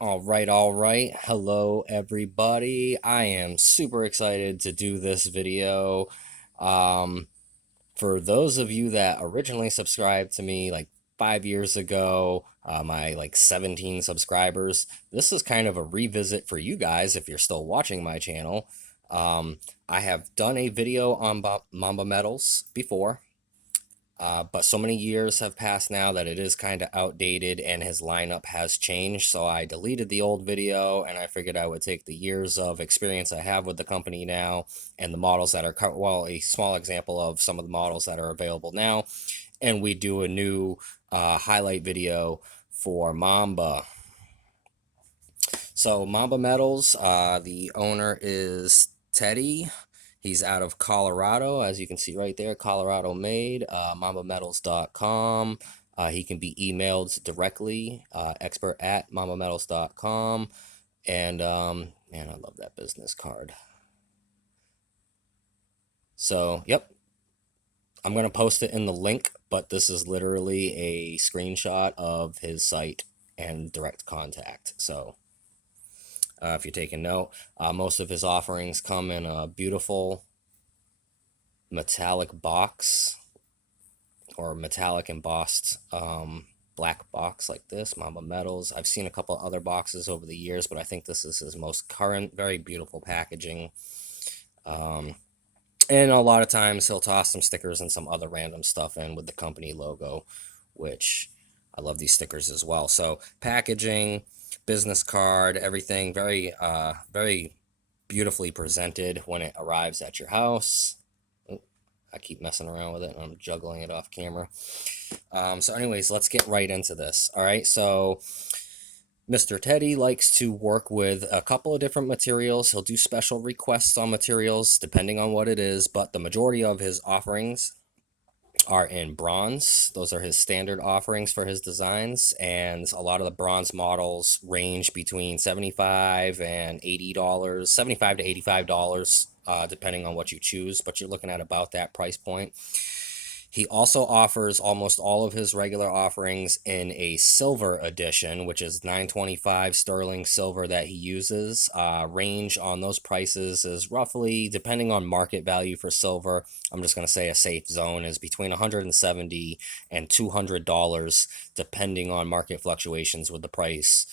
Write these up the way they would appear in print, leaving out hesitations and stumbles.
All right. Hello, everybody. I am super excited to do this video. Um, for those of you that originally subscribed to me like 5 years ago, my like 17 subscribers, this is kind of a revisit for you guys if you're still watching my channel. Um, I have done a video on Mamba medals before. But so many years have passed now that it is kind of outdated and his lineup has changed. So I deleted the old video and I figured I would take the years of experience I have with the company now and the models that are, well, a small example of some of the models that are available now. And we do a new highlight video for Mamba. So Mamba Metals, the owner is Teddy. He's out of Colorado, as you can see right there, Colorado made, mambametals.com. He can be emailed directly, expert at mambametals.com. And man, I love that business card. So, yep, I'm going to post it in the link, but this is literally a screenshot of his site and direct contact. So, if you're taking note, most of his offerings come in a beautiful metallic box or metallic embossed black box like this, Mamba Metals. I've seen a couple other boxes over the years, but I think this is his most current, very beautiful packaging. Um, and a lot of times he'll toss some stickers and some other random stuff in with the company logo, which I love these stickers as well. So packaging, business card, everything very beautifully presented when it arrives at your house. I keep messing around with it and I'm juggling it off camera. So anyways, let's get right into this. All right, so Mr. Teddy likes to work with a couple of different materials. He'll do special requests on materials depending on what it is, but the majority of his offerings are in bronze. Those are his standard offerings for his designs, and a lot of the bronze models range between $75 and $80, $75 to $85, depending on what you choose, but you're looking at about that price point. He also offers almost all of his regular offerings in a silver edition, which is 925 sterling silver that he uses. Range on those prices is roughly, depending on market value for silver, I'm just going to say a safe zone is between 170 and $200, depending on market fluctuations with the price.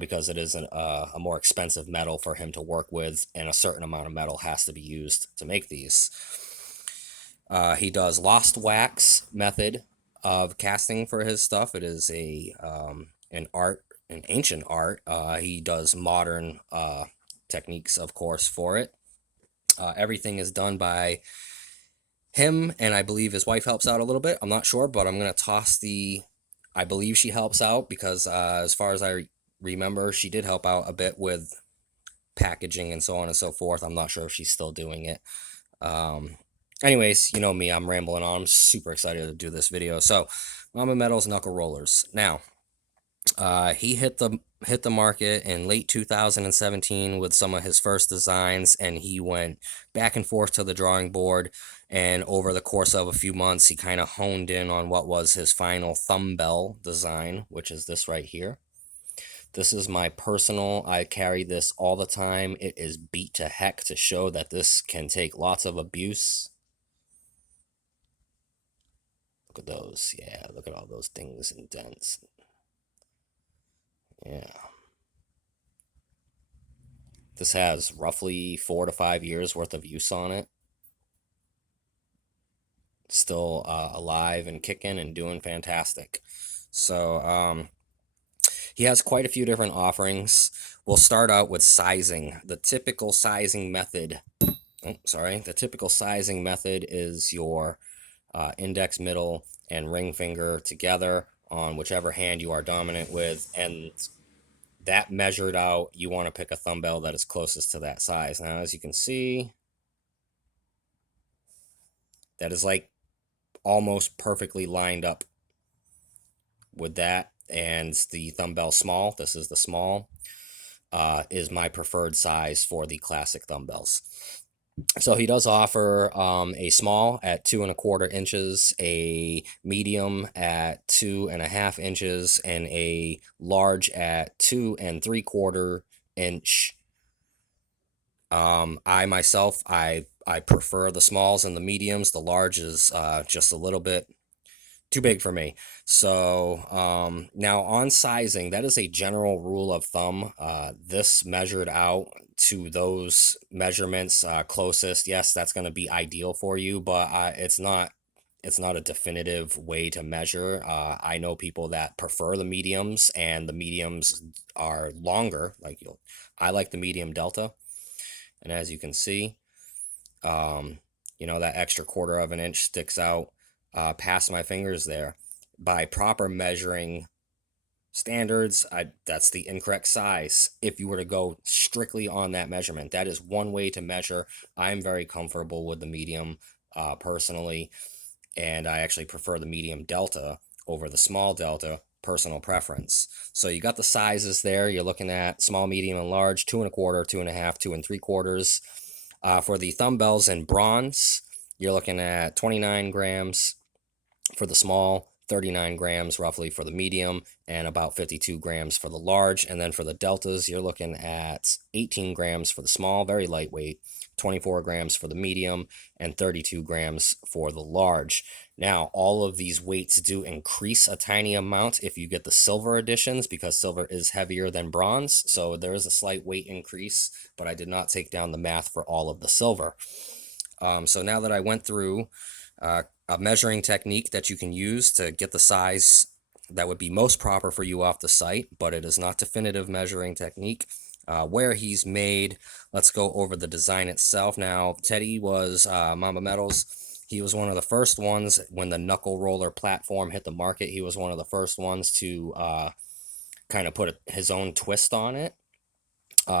Because it is a more expensive metal for him to work with, and a certain amount of metal has to be used to make these. He does lost wax method of casting for his stuff. It is an ancient art. He does modern techniques, of course, for it. Everything is done by him, and I believe his wife helps out a little bit. I'm not sure, but I'm gonna toss the. I believe she helps out because, as far as I remember, she did help out a bit with packaging and so on and so forth. I'm not sure if she's still doing it. Um, Anyways, you know me, I'm rambling on. I'm super excited to do this video. So, Mamba Metal's Knuckle Rollers. Now, he hit the market in late 2017 with some of his first designs, and he went back and forth to the drawing board. And over the course of a few months, he kind of honed in on what was his final Thumbbell design, which is this right here. This is my personal, I carry this all the time. It is beat to heck to show that this can take lots of abuse. Look at those. Yeah, look at all those things and dents. Yeah. This has roughly 4 to 5 years worth of use on it. Still alive and kicking and doing fantastic. So, he has quite a few different offerings. We'll start out with sizing. The typical sizing method. Oh, sorry. The typical sizing method is your index, middle, and ring finger together on whichever hand you are dominant with, and that measured out, you want to pick a Thumbbell that is closest to that size. Now, as you can see, that is like almost perfectly lined up with that. And the Thumbbell small, this is the small, is my preferred size for the classic Thumbbells. So he does offer a small at 2¼ inches, a medium at 2½ inches, and a large at 2¾ inch. I myself, I prefer the smalls and the mediums. The large is just a little bit too big for me. So now on sizing, that is a general rule of thumb. This measured out to those measurements closest. Yes, that's going to be ideal for you, but it's not a definitive way to measure. I know people that prefer the mediums, and the mediums are longer. I like the medium delta, and as you can see, um, that extra 1/4 inch sticks out past my fingers there. By proper measuring standards, that's the incorrect size. If you were to go strictly on that measurement, that is one way to measure. I'm very comfortable with the medium personally, and I actually prefer the medium delta over the small delta, personal preference. So you got the sizes there. You're looking at small, medium, and large, 2¼ 2½, 2¾ for the Thumbbells in bronze, you're looking at 29 grams for the small, 39 grams roughly for the medium, and about 52 grams for the large. And then for the deltas, you're looking at 18 grams for the small, very lightweight, 24 grams for the medium, and 32 grams for the large. Now, all of these weights do increase a tiny amount if you get the silver editions, because silver is heavier than bronze. So there is a slight weight increase, but I did not take down the math for all of the silver. So now that I went through a measuring technique that you can use to get the size that would be most proper for you off the site, but it is not definitive measuring technique. Where he's made, let's go over the design itself. Now, Teddy was Mamba Metals. He was one of the first ones when the Knuckle Roller platform hit the market. He was one of the first ones to kind of put his own twist on it.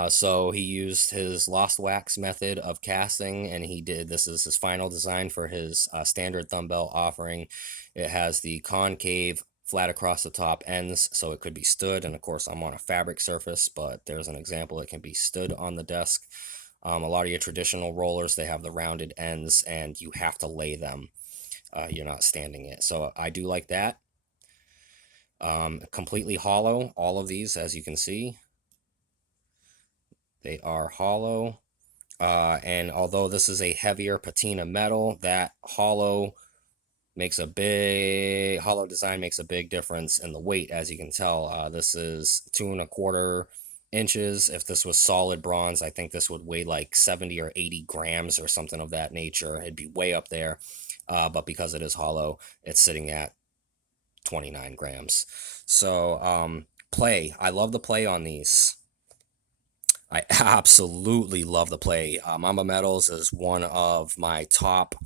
So he used his lost wax method of casting, and this is his final design for his standard Thumbbell offering. It has the concave flat across the top ends, so it could be stood, and of course I'm on a fabric surface, but there's an example it can be stood on the desk. A lot of your traditional rollers, they have the rounded ends, and you have to lay them. You're not standing it. So I do like that. Completely hollow, all of these, as you can see. They are hollow. And although this is a heavier patina metal, that hollow design makes a big difference in the weight. As you can tell, this is 2¼ inches. If this was solid bronze, I think this would weigh like 70 or 80 grams or something of that nature. It'd be way up there. But because it is hollow, it's sitting at 29 grams. So, play. I love the play on these. I absolutely love the play. Mamba Metals is one of my top,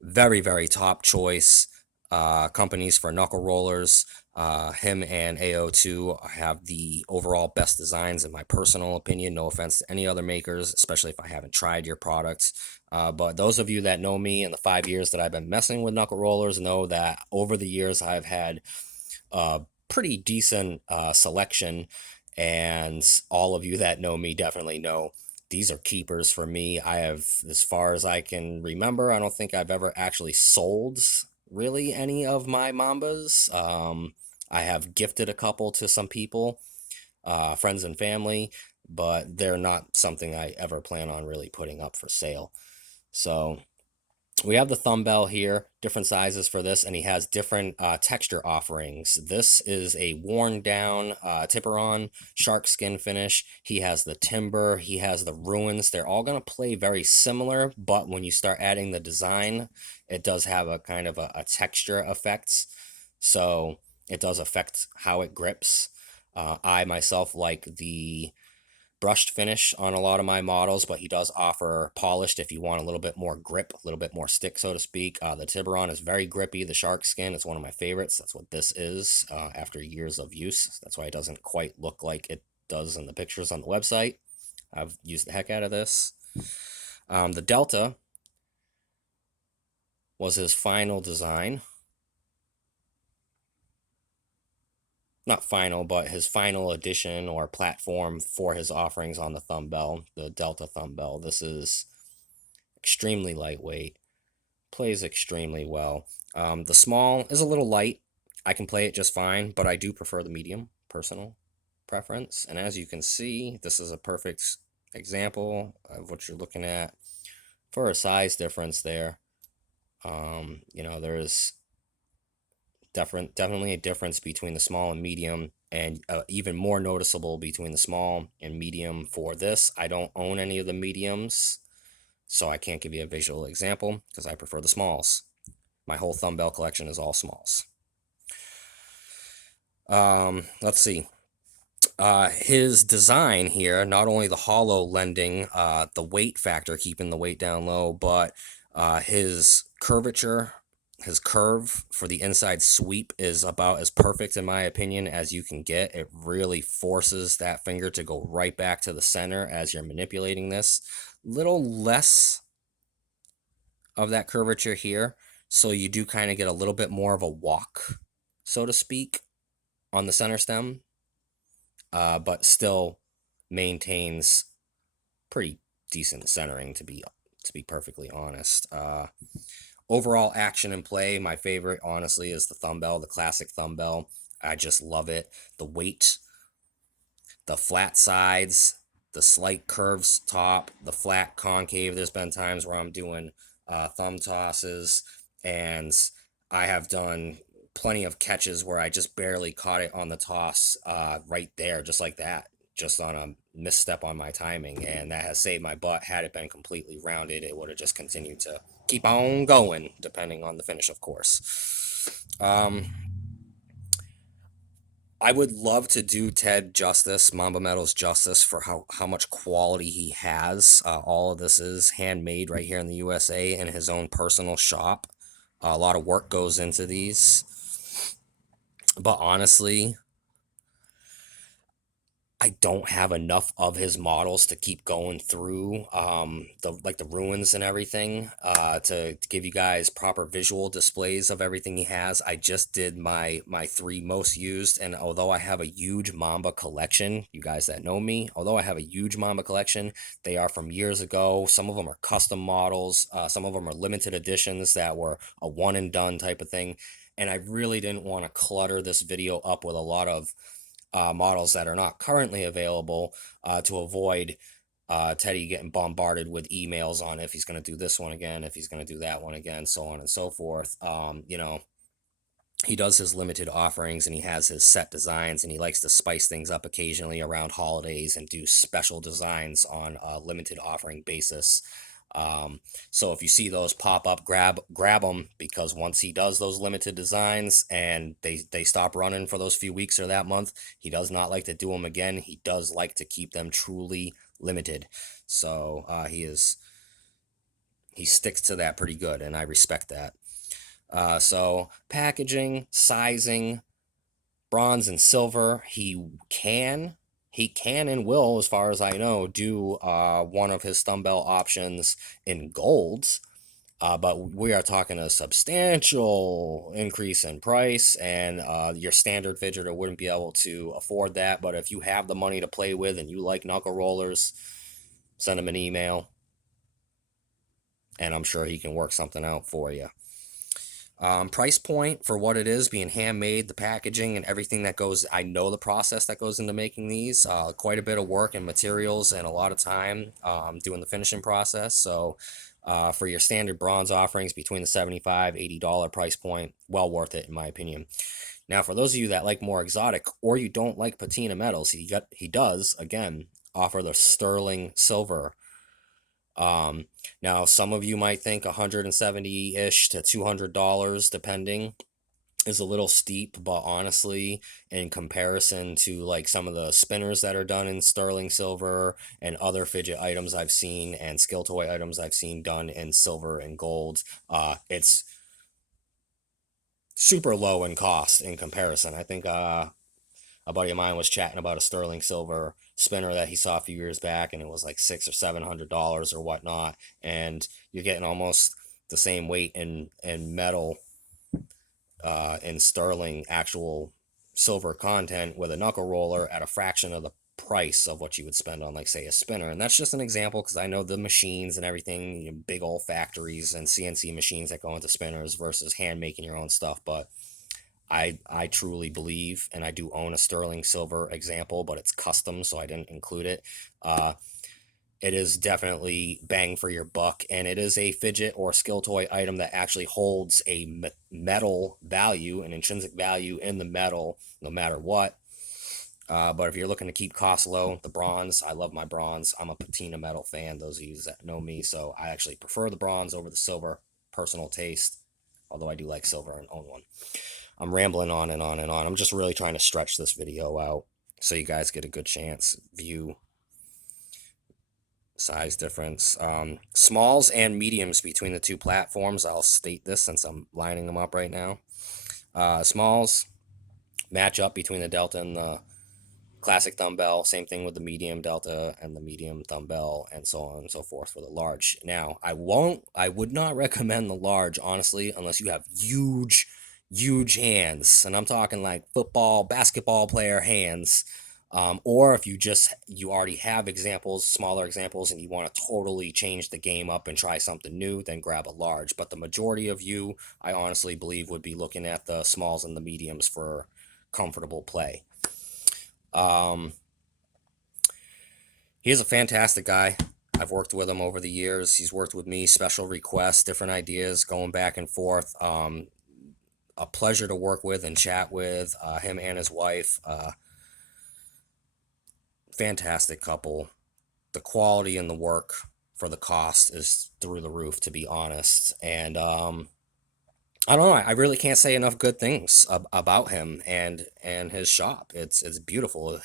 very, very top choice companies for knuckle rollers. Him and AO2 have the overall best designs, in my personal opinion. No offense to any other makers, especially if I haven't tried your products. But those of you that know me in the 5 years that I've been messing with knuckle rollers know that over the years I've had pretty decent selection, and all of you that know me definitely know these are keepers for me. I have, as far as I can remember, I don't think I've ever actually sold really any of my Mambas. I have gifted a couple to some people, friends and family, but they're not something I ever plan on really putting up for sale. So we have the Thumbbell here, different sizes for this, and he has different texture offerings. This is a worn down Tipperon shark skin finish. He has the timber, he has the ruins. They're all going to play very similar, but when you start adding the design, it does have a kind of a texture effect. So it does affect how it grips. I myself like the brushed finish on a lot of my models, but he does offer polished if you want a little bit more grip, a little bit more stick, so to speak. The Tiburon is very grippy. The shark skin is one of my favorites. That's what this is after years of use. That's why it doesn't quite look like it does in the pictures on the website. I've used the heck out of this. The Delta was his final design. Not final, but his final edition or platform for his offerings on the Thumbbell, the Delta Thumbbell. This is extremely lightweight, plays extremely well. The small is a little light. I can play it just fine, but I do prefer the medium, personal preference. And as you can see, this is a perfect example of what you're looking at for a size difference there. There's definitely a difference between the small and medium, and even more noticeable between the small and medium for this. I don't own any of the mediums, so I can't give you a visual example because I prefer the smalls. My whole Thumbbell collection is all smalls. Let's see. His design here, not only the hollow lending, the weight factor, keeping the weight down low, but his curvature, his curve for the inside sweep is about as perfect, in my opinion, as you can get. It really forces that finger to go right back to the center as you're manipulating this. Little less of that curvature here, so you do kind of get a little bit more of a walk, so to speak, on the center stem, but still maintains pretty decent centering, to be perfectly honest. Overall action and play, my favorite honestly is the Thumbbell, the classic Thumbbell. I just love it. The weight, the flat sides, the slight curves top, the flat concave. There's been times where I'm doing thumb tosses, and I have done plenty of catches where I just barely caught it on the toss right there, just like that, just on a misstep on my timing, and that has saved my butt. Had it been completely rounded, it would have just continued to keep on going, depending on the finish, of course. I would love to do Ted justice, Mamba Metals justice, for how much quality he has. All of this is handmade right here in the USA in his own personal shop. A lot of work goes into these. But honestly, I don't have enough of his models to keep going through the ruins and everything to give you guys proper visual displays of everything he has. I just did my three most used, and although I have a huge Mamba collection, you guys that know me, although I have a huge Mamba collection, they are from years ago. Some of them are custom models. Some of them are limited editions that were a one and done type of thing. And I really didn't want to clutter this video up with a lot of models that are not currently available to avoid Teddy getting bombarded with emails on if he's going to do this one again, if he's going to do that one again, so on and so forth. He does his limited offerings and he has his set designs, and he likes to spice things up occasionally around holidays and do special designs on a limited offering basis. So if you see those pop up, grab them, because once he does those limited designs and they stop running for those few weeks or that month, he does not like to do them again. He does like to keep them truly limited. So he sticks to that pretty good, and I respect that. So packaging, sizing, bronze and silver, he can and will, as far as I know, do one of his Thumbbell options in golds. But we are talking a substantial increase in price, and your standard fidgeter wouldn't be able to afford that. But if you have the money to play with and you like Knuckle Rollers, send him an email, and I'm sure he can work something out for you. Price point for what it is, being handmade, the packaging and everything that goes, I know the process that goes into making these, quite a bit of work and materials and a lot of time doing the finishing process. So for your standard bronze offerings between the $75, $80 price point, well worth it in my opinion. Now, for those of you that like more exotic, or you don't like patina metals, he does, again, offer the sterling silver. Now, some of you might think 170-ish to $200, depending, is a little steep, but honestly, in comparison to like some of the spinners that are done in sterling silver and other fidget items I've seen and skill toy items I've seen done in silver and gold, it's super low in cost in comparison. I think a buddy of mine was chatting about a sterling silver spinner that he saw a few years back, and it was like $600 or $700 or whatnot, and you're getting almost the same weight in metal in sterling actual silver content with a knuckle roller at a fraction of price of what you would spend on, like, say, a spinner. And that's just an example because I know the machines and everything, you know, big old factories and CNC machines that go into spinners versus hand making your own stuff. But I truly believe, and I do own a sterling silver example, but it's custom, so I didn't include it. It is definitely bang for your buck, and it is a fidget or skill toy item that actually holds a metal value, an intrinsic value in the metal, no matter what. But if you're looking to keep costs low, the bronze, I love my bronze. I'm a patina metal fan, those of you that know me, so I actually prefer the bronze over the silver, personal taste, although I do like silver and own one. I'm rambling on and on and on. I'm just really trying to stretch this video out so you guys get a good chance view size difference. Smalls and mediums between the two platforms. I'll state this since I'm lining them up right now. Smalls match up between the Delta and the classic Thumbbell. Same thing with the medium Delta and the medium Thumbbell, and so on and so forth for the large. Now, I would not recommend the large, honestly, unless you have huge hands, and I'm talking like football, basketball player hands. Or if you already have examples, smaller examples, and you want to totally change the game up and try something new, then grab a large. But the majority of you, I honestly believe, would be looking at the smalls and the mediums for comfortable play. He is a fantastic guy. I've worked with him over the years. He's worked with me, special requests, different ideas, going back and forth. A pleasure to work with and chat with, him and his wife. Fantastic couple. The quality and the work for the cost is through the roof, to be honest. And I don't know. I really can't say enough good things about him and his shop. It's beautiful.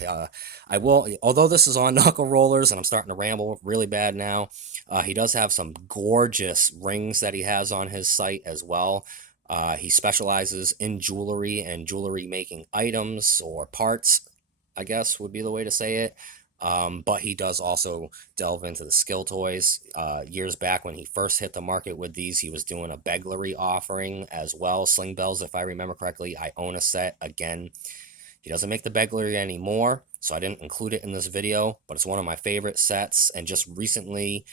I will, although this is on Knuckle Rollers, and I'm starting to ramble really bad now. He does have some gorgeous rings that he has on his site as well. He specializes in jewelry and jewelry making items or parts, I guess would be the way to say it. But he does also delve into the skill toys. Years back when he first hit the market with these, he was doing a beglery offering as well. Sling bells, if I remember correctly. I own a set. Again, he doesn't make the beglery anymore, so I didn't include it in this video, but it's one of my favorite sets. And just recently,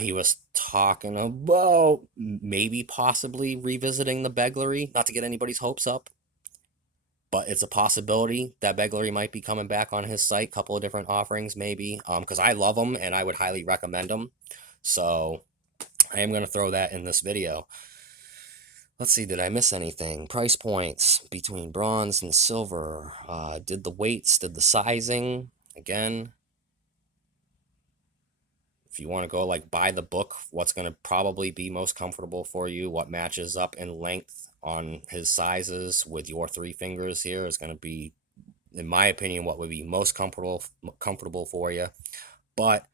he was talking about maybe possibly revisiting the beglery, not to get anybody's hopes up, but it's a possibility that beglery might be coming back on his site. Couple of different offerings, maybe, because I love them and I would highly recommend them. So I am going to throw that in this video. Let's see, did I miss anything? Price points between bronze and silver. Did the weights, did the sizing. Again, if you want to go like by the book, what's going to probably be most comfortable for you, what matches up in length on his sizes with your 3 fingers here is going to be, in my opinion, what would be most comfortable for you. But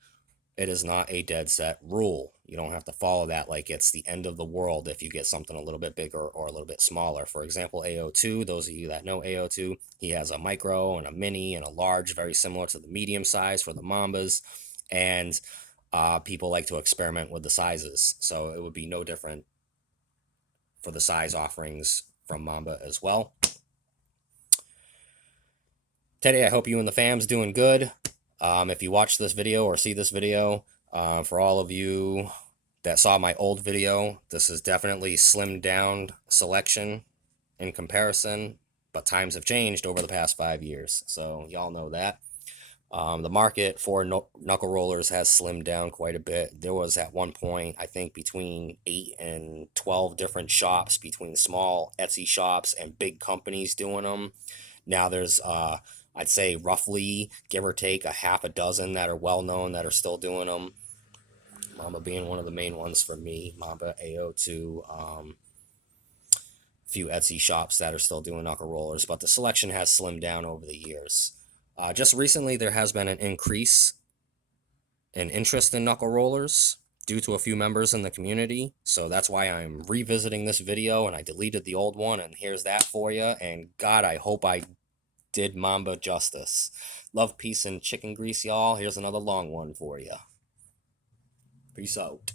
it is not a dead set rule. You don't have to follow that like it's the end of the world if you get something a little bit bigger or a little bit smaller. For example, AO2, those of you that know AO2, he has a micro and a mini and a large, very similar to the medium size for the Mambas. And people like to experiment with the sizes, so it would be no different for the size offerings from Mamba as well. Teddy, I hope you and the fam's doing good. If you watch this video or see this video, for all of you that saw my old video, this is definitely slimmed down selection in comparison, but times have changed over the past 5 years, so y'all know that. The market for knuckle rollers has slimmed down quite a bit. There was at one point, I think, between 8 and 12 different shops, between small Etsy shops and big companies doing them. Now there's, I'd say roughly, give or take, a half a dozen that are well known that are still doing them. Mamba being one of the main ones for me. Mamba, AO2, few Etsy shops that are still doing knuckle rollers, but the selection has slimmed down over the years. Just recently, there has been an increase in interest in knuckle rollers due to a few members in the community. So that's why I'm revisiting this video, and I deleted the old one, and here's that for you. And God, I hope I did Mamba justice. Love, peace, and chicken grease, y'all. Here's another long one for you. Peace out.